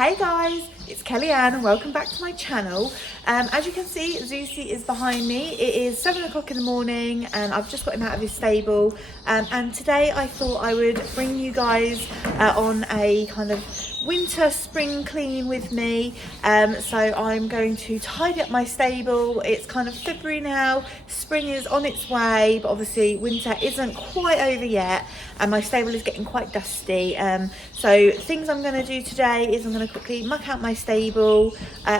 Hey guys, it's Kellyanne and welcome back to my channel. As you can see, Zeusy is behind me. It is 7 o'clock in the morning and I've just got him out of his stable. And today I thought I would bring you guys on a kind of winter spring clean with me. So I'm going to tidy up my stable. It's kind of February now, spring is on its way, but obviously winter isn't quite over yet and my stable is getting quite dusty. So things I'm going to do today is I'm going to quickly muck out my stable,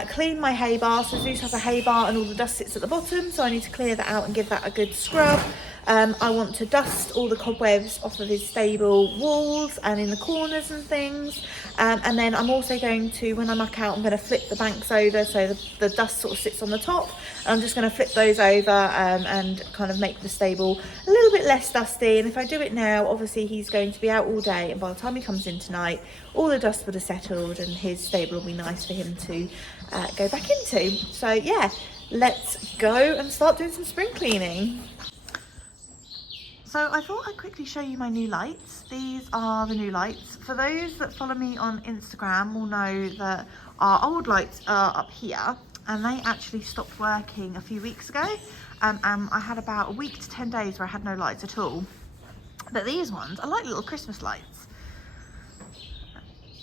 clean my hay bar. So Zeus has a hay bar and all the dust sits at the bottom, so I need to clear that out and give that a good scrub. I want to dust all the cobwebs off of his stable walls and in the corners and things. And then I'm also going to, when I muck out, I'm going to flip the banks over so the dust sort of sits on the top. And I'm just going to flip those over and kind of make the stable a little bit less dusty. And if I do it now, obviously he's going to be out all day. And by the time he comes in tonight, all the dust would have settled and his stable will be nice for him to go back into. So yeah, let's go and start doing some spring cleaning. So I thought I'd quickly show you my new lights. These are the new lights. For those that follow me on Instagram will know that our old lights are up here and they actually stopped working a few weeks ago. I had about a week to 10 days where I had no lights at all. But these ones are like little Christmas lights.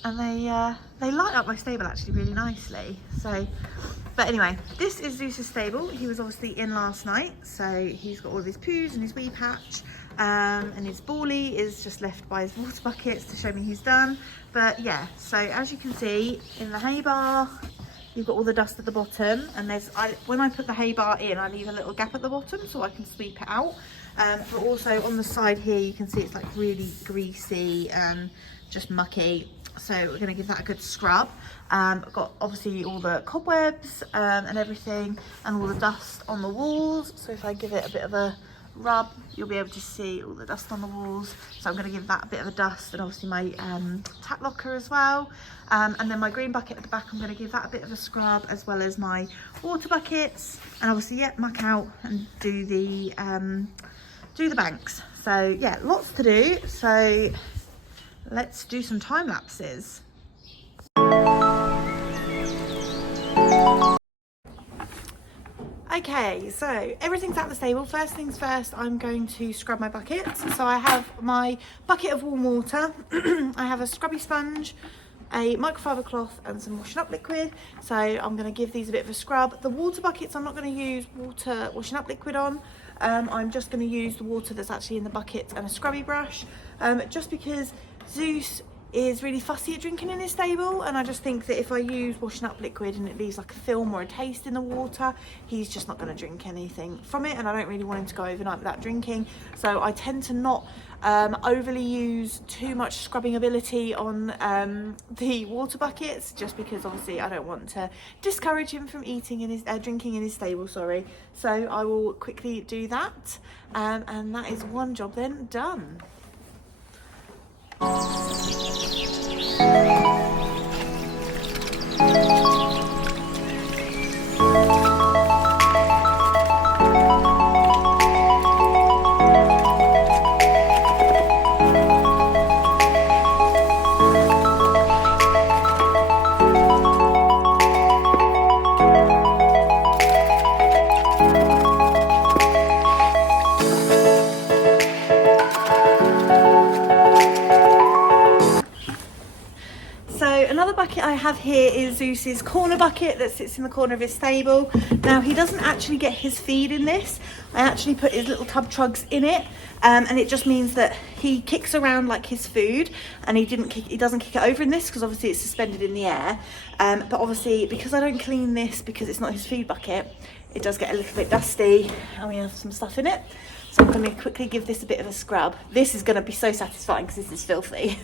And they light up my stable actually really nicely. But anyway, this is Zeus's stable. He was obviously in last night, so he's got all of his poos and his wee patch, and his ballie is just left by his water buckets to show me he's done. But yeah, so as you can see in the hay bar, you've got all the dust at the bottom, and when I put the hay bar in, I leave a little gap at the bottom so I can sweep it out. But also on the side here, you can see it's like really greasy and just mucky. So we're going to give that a good scrub. I've got obviously all the cobwebs and everything and all the dust on the walls. So if I give it a bit of a rub, you'll be able to see all the dust on the walls. So I'm going to give that a bit of a dust, and obviously my tap locker as well. And then my green bucket at the back, I'm going to give that a bit of a scrub, as well as my water buckets. And obviously, yeah, muck out and do the banks. So yeah, lots to do. So let's do some time lapses. Okay, so everything's out of the stable. First things first, I'm going to scrub my buckets. So I have my bucket of warm water. I have a scrubby sponge, a microfiber cloth and some washing up liquid. So I'm going to give these a bit of a scrub. The water buckets I'm not going to use water washing up liquid on. I'm just going to use the water that's actually in the bucket and a scrubby brush, just because Zeus is really fussy at drinking in his stable, and I just think that if I use washing up liquid and it leaves like a film or a taste in the water, he's just not going to drink anything from it, and I don't really want him to go overnight without drinking. So I tend to not overly use too much scrubbing ability on the water buckets, just because obviously I don't want to discourage him from eating in his drinking in his stable, sorry. So I will quickly do that, and that is one job then done. Another bucket I have here is Zeus's corner bucket that sits in the corner of his stable. Now he doesn't actually get his feed in this. I actually put his little tub trugs in it, and it just means that he kicks around like his food, and he doesn't kick it over in this because obviously it's suspended in the air. But obviously because I don't clean this because it's not his feed bucket, it does get a little bit dusty and we have some stuff in it. So I'm going to quickly give this a bit of a scrub. This is going to be so satisfying because this is filthy.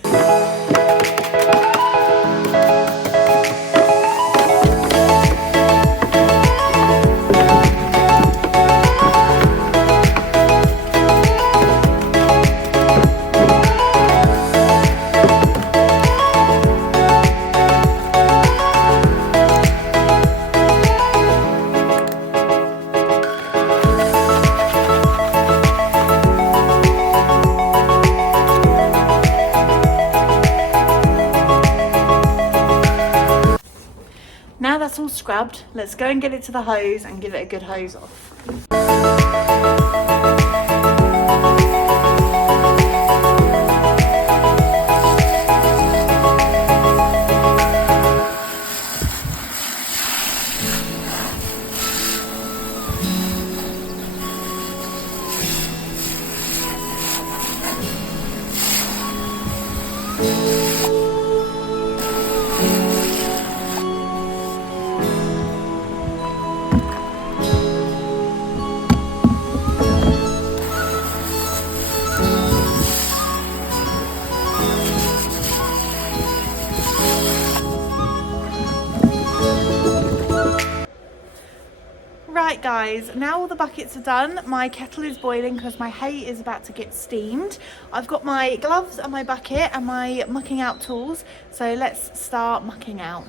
that's all scrubbed, let's go and get it to the hose and give it a good hose off. Right guys, now all the buckets are done, my kettle is boiling because my hay is about to get steamed. I've got my gloves and my bucket and my mucking out tools, so let's start mucking out.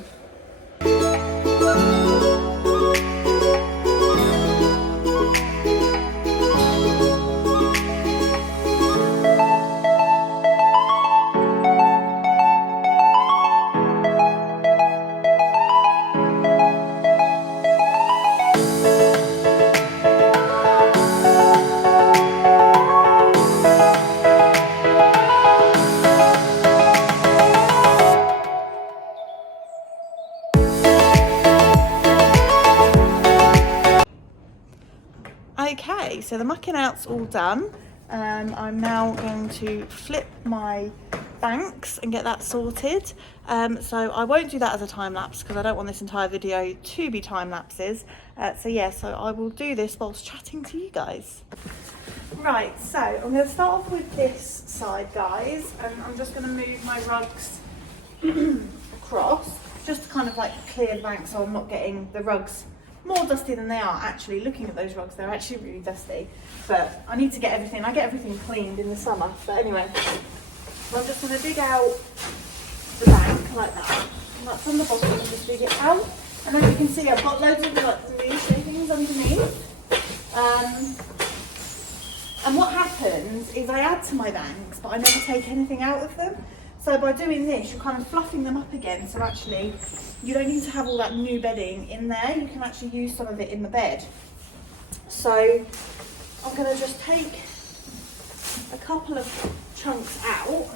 Okay, so the mucking out's all done. I'm now going to flip my banks and get that sorted. So I won't do that as a time lapse because I don't want this entire video to be time lapses. So I will do this whilst chatting to you guys. Right, so I'm going to start off with this side, guys, and I'm just going to move my rugs across just to kind of like clear the bank so I'm not getting the rugs more dusty than they are. Actually, looking at those rugs, they're actually really dusty, but I need to get everything, I get everything cleaned in the summer. But anyway, so I'm just going to dig out the bank like that, and that's on the bottom, and just dig it out. And as you can see, I've got loads of like blue shavings underneath. And what happens is I add to my banks, but I never take anything out of them. So by doing this, you're kind of fluffing them up again. So actually, you don't need to have all that new bedding in there. You can actually use some of it in the bed. So I'm going to just take a couple of chunks out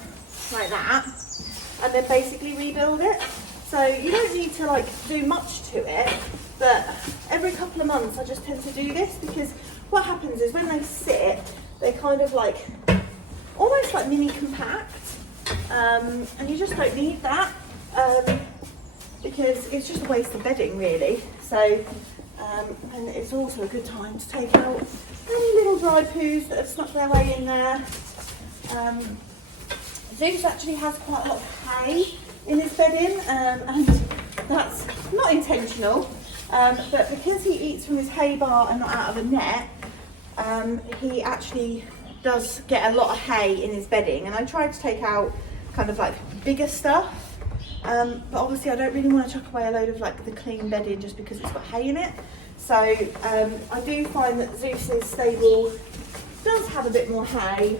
like that, and then basically rebuild it. So you don't need to like do much to it, but every couple of months I just tend to do this, because what happens is when they sit, they kind of like almost like mini compact. And you just don't need that, because it's just a waste of bedding really. So and it's also a good time to take out any little dry poos that have snuck their way in there. Zeus actually has quite a lot of hay in his bedding, and that's not intentional, but because he eats from his hay bar and not out of a net, he actually does get a lot of hay in his bedding. And I tried to take out kind of like bigger stuff, but obviously I don't really want to chuck away a load of like the clean bedding just because it's got hay in it. So I do find that Zeus's stable does have a bit more hay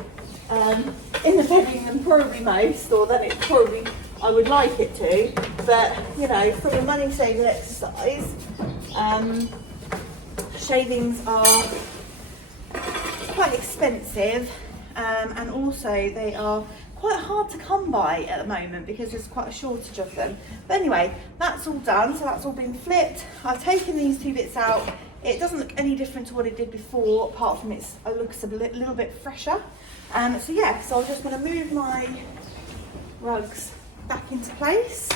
in the bedding than probably most, or than it probably I would like it to. But you know, from a money saving exercise, shavings are quite expensive, and also they are quite hard to come by at the moment because there's quite a shortage of them. But anyway, that's all done, so that's all been flipped. I've taken these two bits out. It doesn't look any different to what it did before, apart from it looks a little bit fresher. So yeah, so I'm just going to move my rugs back into place,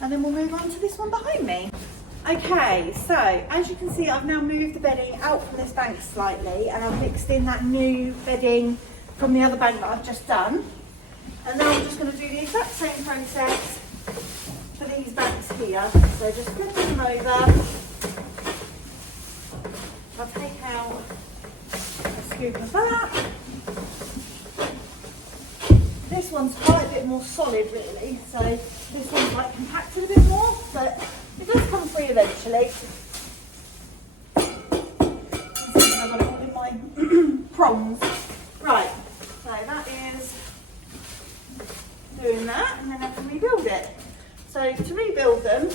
and then we'll move on to this one behind me. Okay, so as you can see, I've now moved the bedding out from this bank slightly, and I've mixed in that new bedding from the other bank that I've just done. And now I'm just going to do the exact same process for these banks here. So just flipping them over. I'll take out a scoop of that. This one's quite a bit more solid really, so this one's like compacted a bit more, but it does come free eventually. I've got it all in my prongs. Right, so that is doing that, and then I can rebuild it. So to rebuild them,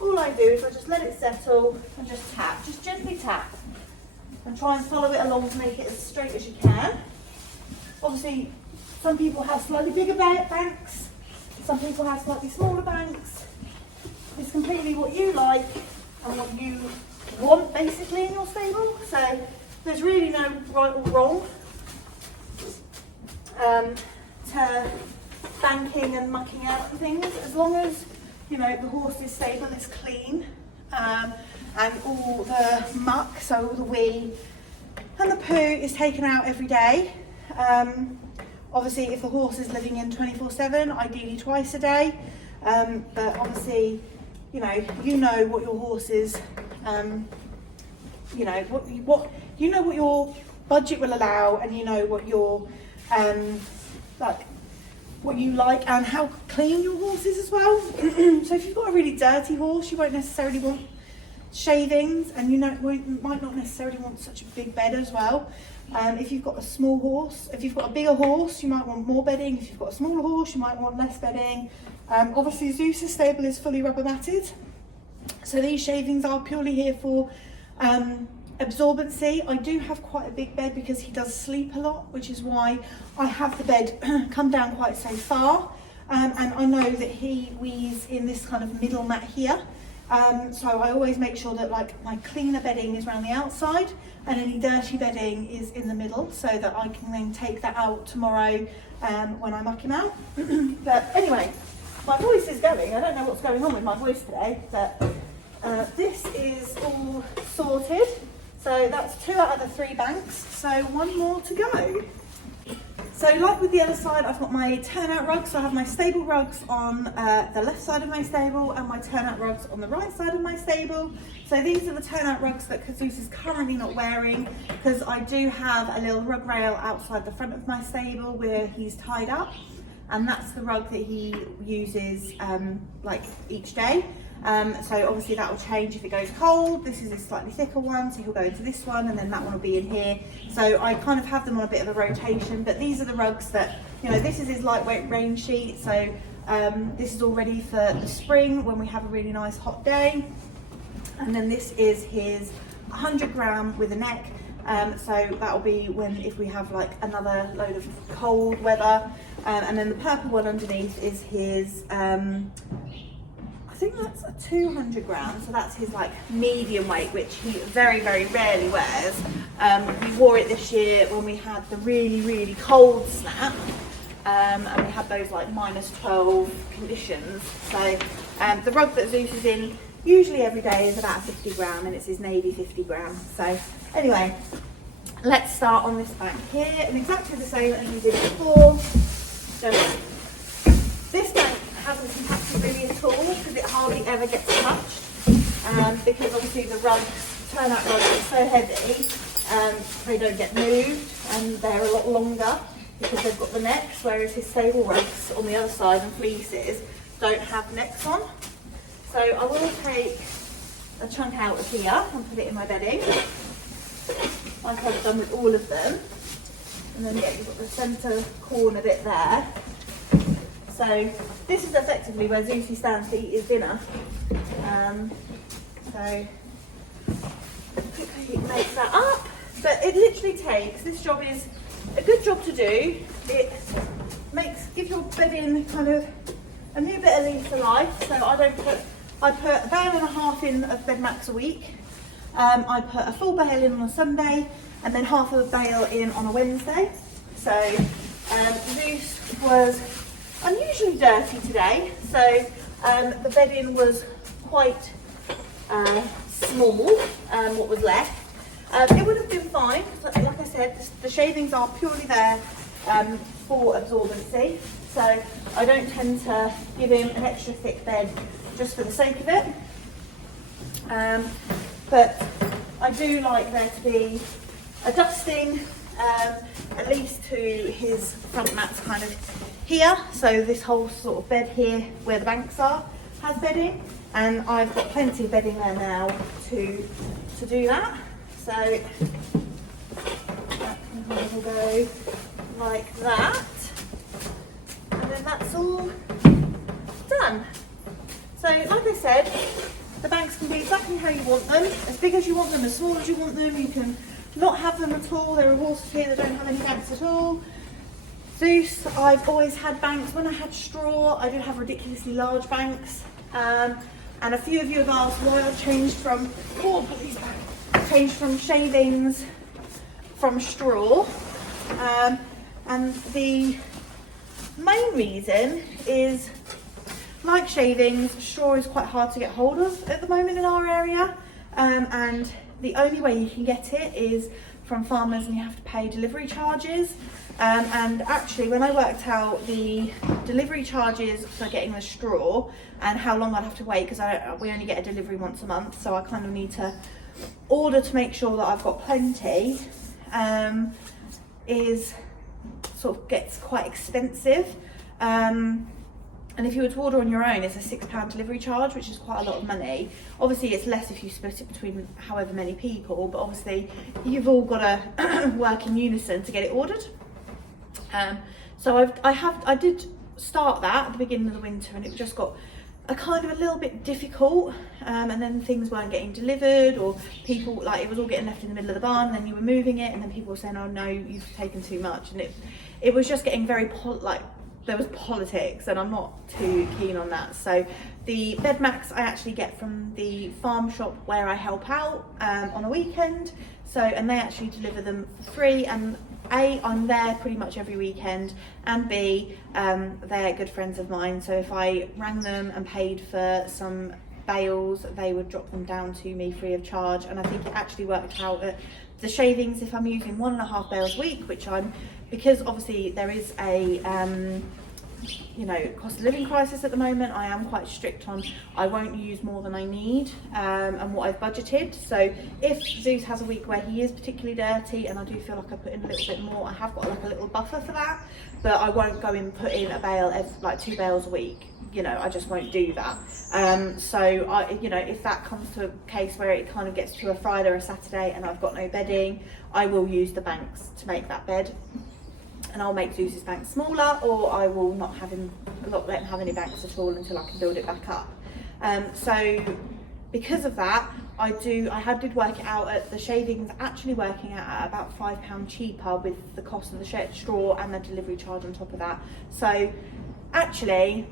all I do is I just let it settle and just tap, just gently tap, and try and follow it along to make it as straight as you can. Obviously, some people have slightly bigger banks, some people have slightly smaller banks. It's completely what you like and what you want basically in your stable. So there's really no right or wrong to banking and mucking out and things, as long as you know the horse is stable and it's clean, and all the muck, so all the wee and the poo is taken out every day. Obviously if the horse is living in 24/7, ideally twice a day, but obviously you know what your horse is, what your budget will allow, and you know what your what you like and how clean your horse is as well. So if you've got a really dirty horse, you won't necessarily want shavings, and you might not necessarily want such a big bed as well. If you've got a small horse, if you've got a bigger horse, you might want more bedding. If you've got a smaller horse, you might want less bedding. Obviously Zeus's stable is fully rubber matted, so these shavings are purely here for absorbency. I do have quite a big bed because he does sleep a lot, which is why I have the bed come down quite so far, and I know that he wees in this kind of middle mat here, so I always make sure that like my cleaner bedding is around the outside and any dirty bedding is in the middle, so that I can then take that out tomorrow when I muck him out. But anyway, my voice is going. I don't know what's going on with my voice today, but this is all sorted. So that's 2 out of the 3 banks, so 1 more to go. So like with the other side, I've got my turnout rugs. So I have my stable rugs on the left side of my stable and my turnout rugs on the right side of my stable. So these are the turnout rugs that Zeus is currently not wearing, because I do have a little rug rail outside the front of my stable where he's tied up, and that's the rug that he uses like each day. So obviously that will change if it goes cold. This is a slightly thicker one, so he'll go into this one, and then that one will be in here. So I kind of have them on a bit of a rotation, but these are the rugs that, this is his lightweight rain sheet. So this is all ready for the spring when we have a really nice hot day. And then this is his 100 gram with a neck. So that'll be if we have like another load of cold weather. And then the purple one underneath is his, I think that's a 200 grams, so that's his like medium weight, which he very, very rarely wears. We wore it this year when we had the really, really cold snap, and we had those like -12 conditions. So the rug that Zeus is in usually every day is about 50 gram, and it's his navy 50 gram. So anyway, let's start on this back here, and exactly the same as we did before. So this bank hasn't impacted really at all, because it hardly ever gets touched, because obviously the turnout rugs are so heavy, they don't get moved, and they're a lot longer because they've got the necks, whereas his stable rugs on the other side and fleeces don't have necks on. So I will take a chunk out of here and put it in my bedding, like I've done with all of them, and then you've got the centre corner bit there. So this is effectively where Zeusy stands to eat his dinner. So quickly make that up. But it literally takes, this job is a good job to do. It gives your bedding kind of a new bit of lease of life. So I put a bale and a half in of bed max a week. I put a full bale in on a Sunday, and then half of a bale in on a Wednesday. So Zeus was unusually dirty today, so the bedding was quite small, what was left. It would have been fine, because like I said, the shavings are purely there for absorbency, so I don't tend to give him an extra thick bed just for the sake of it. But I do like there to be a dusting, at least to his front mats kind of here. So this whole sort of bed here where the banks are has bedding, and I've got plenty of bedding there now to do that. So that will go like that, and then that's all done. So like I said, The banks can be exactly how you want them, as big as you want them, as small as you want them. You can not have them at all. There are horses here that don't have any banks at all. Zeus, I've always had banks. When I had straw, I did have ridiculously large banks. And a few of you have asked why I've changed from, shavings from straw. And the main reason is, like shavings, straw is quite hard to get hold of at the moment in our area. And the only way you can get it is from farmers, and you have to pay delivery charges. And actually, when I worked out the delivery charges for getting the straw and how long I'd have to wait, because we only get a delivery once a month, so I kind of need to order to make sure that I've got plenty, is sort of gets quite expensive. And if you were to order on your own, it's a £6 delivery charge, which is quite a lot of money. Obviously, it's less if you split it between however many people, but obviously you've all got to work in unison to get it ordered. So I did start that at the beginning of the winter, and it just got a kind of a little bit difficult, and then things weren't getting delivered, or people, like, it was all getting left in the middle of the barn, and then you were moving it, and then people were saying, oh no, you've taken too much, and it was just getting very there was politics, and I'm not too keen on that. So the bed mats I actually get from the farm shop where I help out on a weekend. So, and they actually deliver them for free, and A, I'm there pretty much every weekend, and B, they're good friends of mine. So if I rang them and paid for some bales, they would drop them down to me free of charge. And I think it actually worked out at the shavings, if I'm using 1.5 bales a week, which because obviously there is a cost of living crisis at the moment, I am quite strict on, I won't use more than I need, and what I've budgeted. So if Zeus has a week where he is particularly dirty and I do feel like I put in a little bit more, I have got like a little buffer for that, but I won't go and put in a bale, like 2 bales a week. I just won't do that. So if that comes to a case where it kind of gets to a Friday or a Saturday and I've got no bedding, I will use the banks to make that bed. And I'll make Zeus's banks smaller, or I will not let him have any banks at all until I can build it back up. So because of that, I did work it out at the shavings, actually working out at about £5 cheaper with the cost of the straw and the delivery charge on top of that. So actually,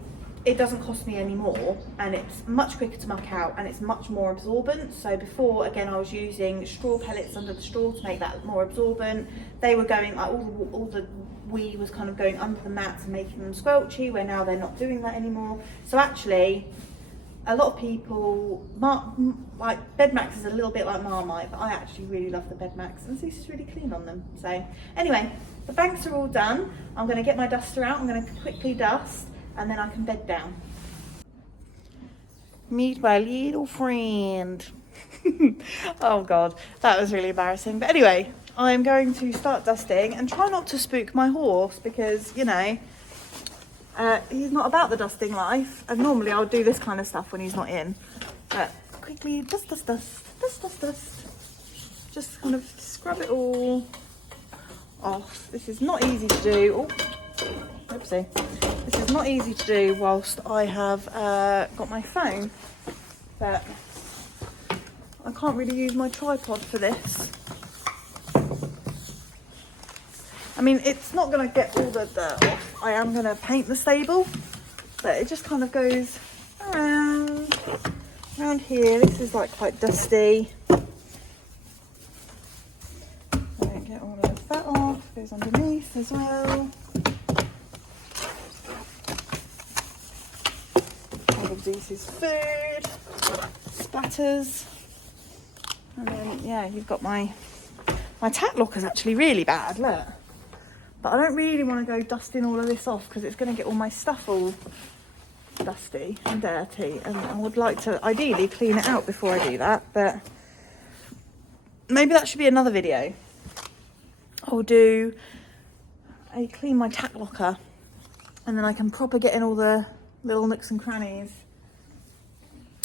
it doesn't cost me any more, and it's much quicker to muck out, and it's much more absorbent. So before, again, I was using straw pellets under the straw to make that more absorbent. They were going, like, all the wee was kind of going under the mats and making them squelchy, where now they're not doing that anymore. So actually, a lot of people, like, bed mats is a little bit like Marmite, but I actually really love the bed mats, and Zeus is really clean on them. So anyway, the banks are all done. I'm going to get my duster out. I'm going to quickly dust, and then I can bed down. Meet my little friend. Oh God, that was really embarrassing. But anyway, I'm going to start dusting and try not to spook my horse, because, he's not about the dusting life. And normally I would do this kind of stuff when he's not in. But quickly, dust. Just kind of scrub it all off. This is not easy to do. Oh, oopsie. This is not easy to do whilst I have got my phone, but I can't really use my tripod for this. I mean, it's not going to get all the dirt off. I am going to paint the stable, but it just kind of goes around here. This is like quite dusty. Don't get all of that off. Goes underneath as well. Zeus's food, splatters, and then you've got my tack locker's actually really bad, look. But I don't really want to go dusting all of this off, because it's going to get all my stuff all dusty and dirty, and I would like to ideally clean it out before I do that, but maybe that should be another video. I'll do a clean my tack locker, and then I can proper get in all the little nooks and crannies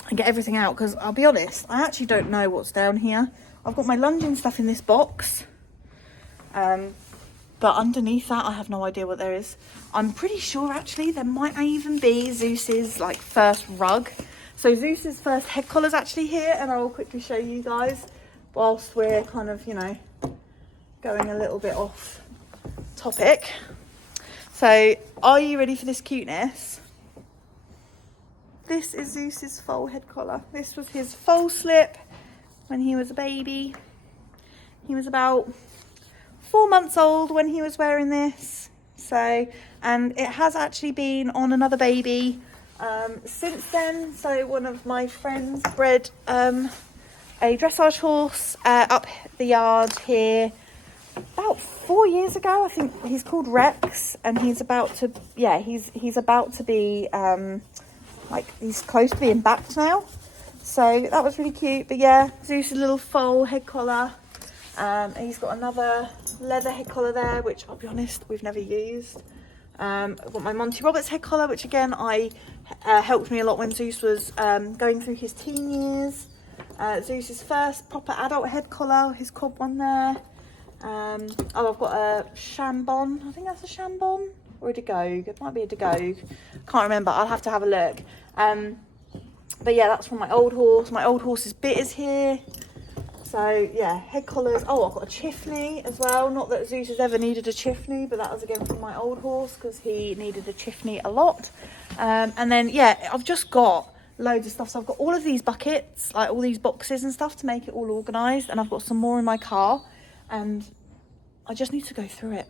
and get everything out, because I'll be honest, I actually don't know what's down here. I've got my lunging stuff in this box, but underneath that I have no idea what there is. I'm pretty sure actually there might even be Zeus's like first rug. So Zeus's first head collar's actually here, and I will quickly show you guys whilst we're kind of, you know, going a little bit off topic. So are you ready for this cuteness? This is Zeus's foal head collar. This was his foal slip when he was a baby. He was about 4 months old when he was wearing this. So, and it has actually been on another baby since then. So one of my friends bred a dressage horse up the yard here about 4 years ago. I think he's called Rex, and he's about to, yeah, he's about to be like, he's close to being backed now. So that was really cute. But yeah, Zeus' little foal head collar. He's got another leather head collar there, which I'll be honest, we've never used. I've got my Monty Roberts head collar, which again, helped me a lot when Zeus was going through his teen years. Zeus's first proper adult head collar, his cob one there. Oh, I've got a Chambon. I think that's a Chambon or a Dagogue. It might be a Dagogue. Can't remember. I'll have to have a look. But yeah, that's from my old horse. My old horse's bit is here. So yeah, head collars. Oh, I've got a Chiffney as well. Not that Zeus has ever needed a Chiffney, but that was again from my old horse because he needed a Chiffney a lot. And then yeah, I've just got loads of stuff. So I've got all of these buckets, like all these boxes and stuff to make it all organised. And I've got some more in my car, and I just need to go through it.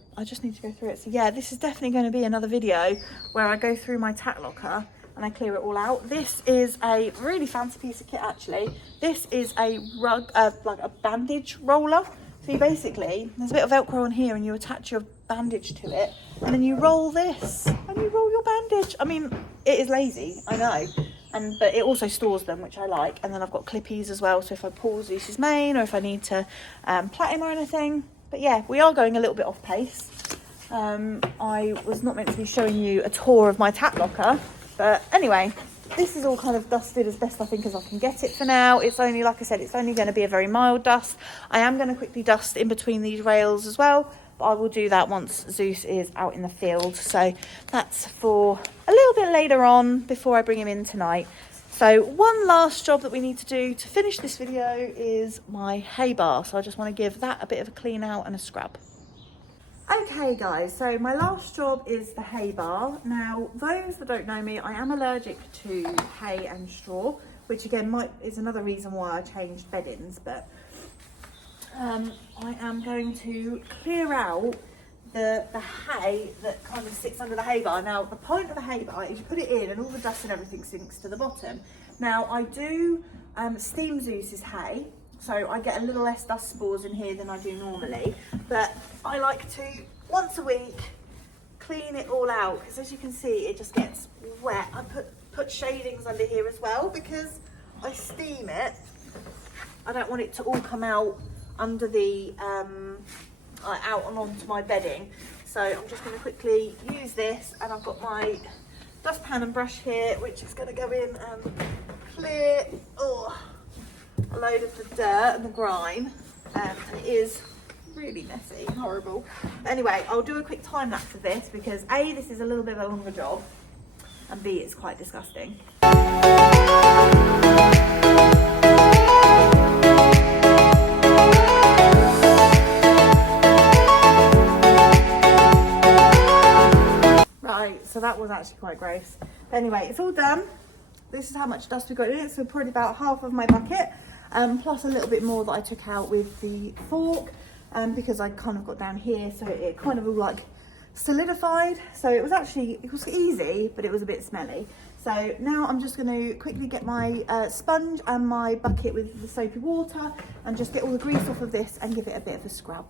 So yeah, this is definitely going to be another video where I go through my tack locker and I clear it all out. This is a really fancy piece of kit actually. This is a rug, like a bandage roller. So you basically, there's a bit of Velcro on here and you attach your bandage to it, and then you roll this and you roll your bandage. I mean, it is lazy, I know. But it also stores them, which I like. And then I've got clippies as well, so if I pull Zeus's mane or if I need to plait him or anything. But yeah, we are going a little bit off pace. I was not meant to be showing you a tour of my tack locker, but anyway, this is all kind of dusted as best I think as I can get it for now. It's only, like I said, it's only going to be a very mild dust. I am going to quickly dust in between these rails as well, but I will do that once Zeus is out in the field. So that's for a little bit later on before I bring him in tonight. So one last job that we need to do to finish this video is my hay bar. So I just want to give that a bit of a clean out and a scrub. Okay guys, so my last job is the hay bar. Now, those that don't know me, I am allergic to hay and straw, which again is another reason why I changed beddings, but I am going to clear out the hay that kind of sits under the hay bar. Now, the point of the hay bar is you put it in and all the dust and everything sinks to the bottom. Now, I do steam Zeus's hay, so I get a little less dust spores in here than I do normally, but I like to, once a week, clean it all out, because as you can see, it just gets wet. I put shadings under here as well, because I steam it. I don't want it to all come out under the, out and onto my bedding. So I'm just going to quickly use this, and I've got my dustpan and brush here, which is going to go in and clear a load of the dirt and the grime, and it is really messy and horrible. But anyway, I'll do a quick time lapse of this because A, this is a little bit of a longer job, and B, it's quite disgusting. Right, so that was actually quite gross. But anyway, it's all done. This is how much dust we got in it, so probably about half of my bucket, plus a little bit more that I took out with the fork, because I kind of got down here, so it kind of all like solidified. So it was easy, but it was a bit smelly. So now I'm just going to quickly get my sponge and my bucket with the soapy water and just get all the grease off of this and give it a bit of a scrub.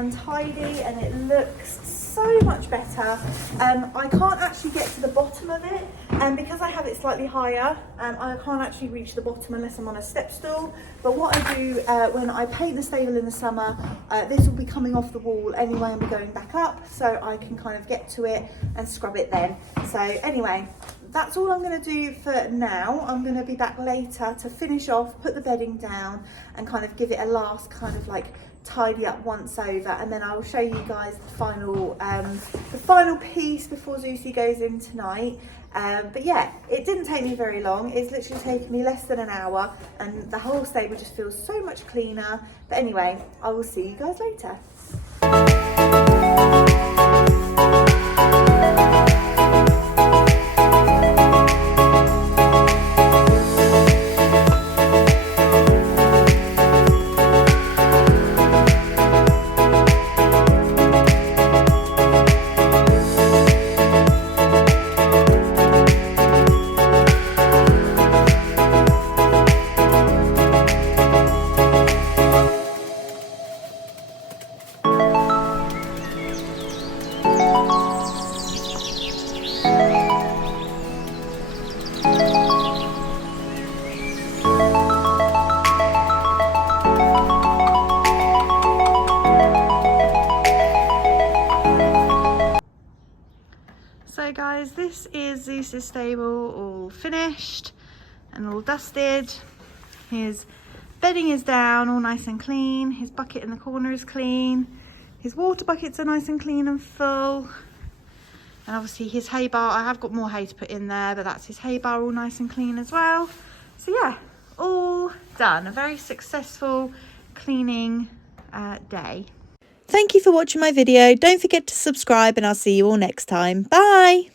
and tidy, and it looks so much better. I can't actually get to the bottom of it, and because I have it slightly higher, I can't actually reach the bottom unless I'm on a step stool. But what I do when I paint the stable in the summer, this will be coming off the wall anyway and be going back up, so I can kind of get to it and scrub it then. So anyway, that's all I'm going to do for now. I'm going to be back later to finish off, put the bedding down, and kind of give it a last kind of like tidy up once over, and then I'll show you guys the final piece before Zeusy goes in tonight. But yeah, it didn't take me very long. It's literally taken me less than an hour, and the whole stable just feels so much cleaner. But anyway, I will see you guys later. So guys, this is Zeus's stable all finished and all dusted. His bedding is down, all nice and clean. His bucket in the corner is clean. His water buckets are nice and clean and full. And obviously his hay bar, I have got more hay to put in there, but that's his hay bar all nice and clean as well. So yeah, all done. A very successful cleaning day. Thank you for watching my video. Don't forget to subscribe, and I'll see you all next time. Bye.